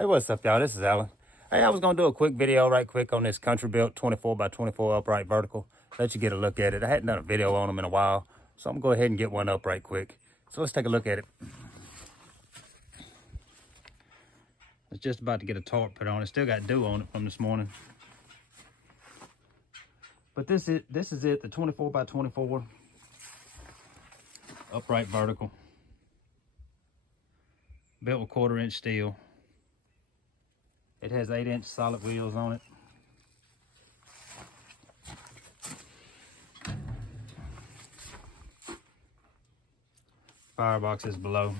Hey, what's up, y'all? This is Alan. Hey, I was gonna do a quick video right quick on this Country Built 24 by 24 upright vertical. Let you get a look at it. I hadn't done a video on them in a while, so I'm gonna go ahead and get one up right quick. So let's take a look at it. It's just about to get a tarp put on it. Still got dew on it from this morning. But this is it, the 24 by 24 upright vertical. Built with 1/4-inch steel. It has 8-inch solid wheels on it. Firebox is below.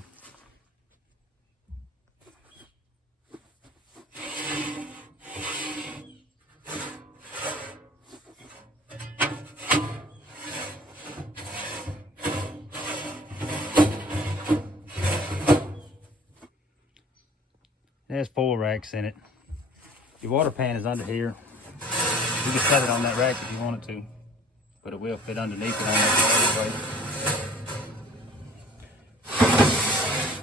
It has 4 racks in it. Your water pan is under here. You can set it on that rack if you wanted to, but it will fit underneath it on that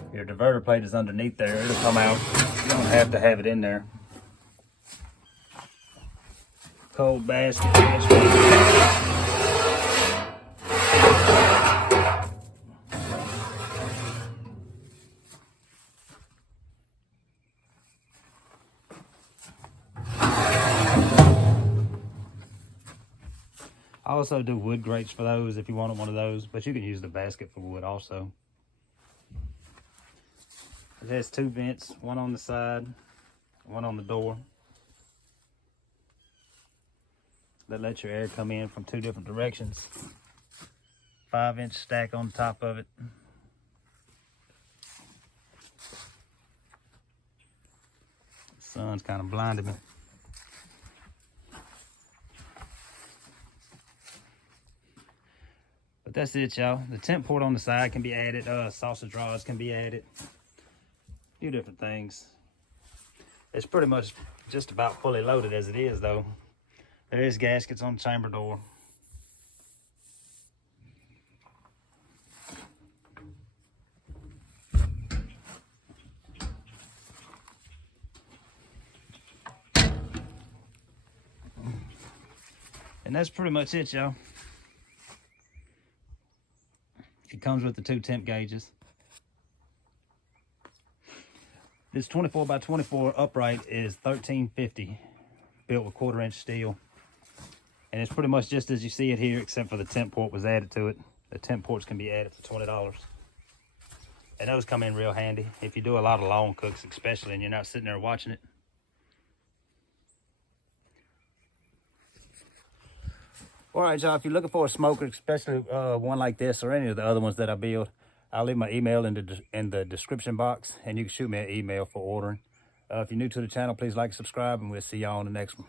plate. Your diverter plate is underneath there. It'll come out. You don't have to have it in there. Cold basket. I also do wood grates for those if you wanted one of those, but you can use the basket for wood also. It has 2 vents, one on the side, one on the door. That lets your air come in from 2 different directions. 5-inch stack on top of it. The sun's kind of blinded me. But that's it, y'all. The tent port on the side can be added. Sausage rods can be added. A few different things. It's pretty much just about fully loaded as it is, though. There is gaskets on the chamber door. And that's pretty much it, y'all. It comes with the 2 temp gauges. This 24 by 24 upright is $13.50, built with 1/4-inch steel. And it's pretty much just as you see it here, except for the temp port was added to it. The temp ports can be added for $20. And those come in real handy if you do a lot of long cooks, especially, and you're not sitting there watching it. All right, y'all, if you're looking for a smoker, especially one like this or any of the other ones that I build, I'll leave my email in the description box, and you can shoot me an email for ordering. If you're new to the channel, please like, subscribe, and we'll see y'all on the next one.